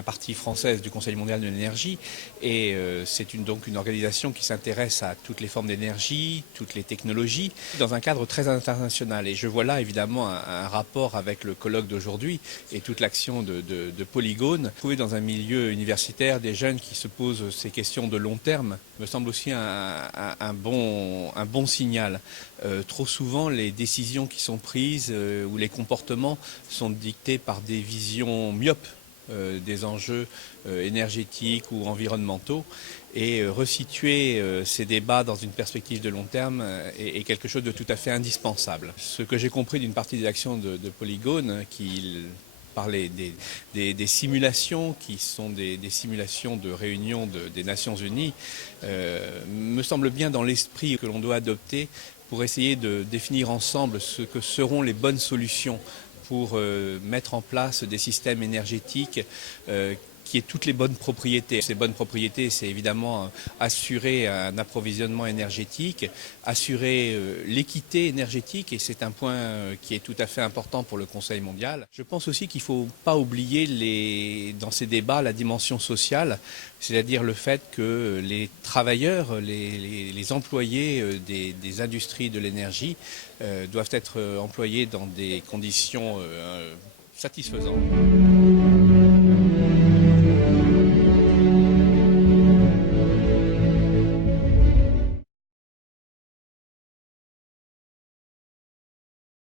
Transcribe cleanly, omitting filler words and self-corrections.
la partie française du Conseil mondial de l'énergie et c'est donc une organisation qui s'intéresse à toutes les formes d'énergie, toutes les technologies, dans un cadre très international. Et je vois là évidemment un rapport avec le colloque d'aujourd'hui et toute l'action de Polygone. Trouver dans un milieu universitaire des jeunes qui se posent ces questions de long terme me semble aussi un bon signal. Trop souvent, les décisions qui sont prises ou les comportements sont dictés par des visions myopes des enjeux énergétiques ou environnementaux et resituer ces débats dans une perspective de long terme est quelque chose de tout à fait indispensable. Ce que j'ai compris d'une partie des actions de Polygone, qui parlait des simulations qui sont des simulations de réunions des Nations Unies, me semble bien dans l'esprit que l'on doit adopter pour essayer de définir ensemble ce que seront les bonnes solutions pour mettre en place des systèmes énergétiques qui aient toutes les bonnes propriétés. Ces bonnes propriétés, c'est évidemment assurer un approvisionnement énergétique, assurer l'équité énergétique, et c'est un point qui est tout à fait important pour le Conseil mondial. Je pense aussi qu'il ne faut pas oublier dans ces débats la dimension sociale, c'est-à-dire le fait que les travailleurs, les employés des industries de l'énergie doivent être employés dans des conditions satisfaisantes.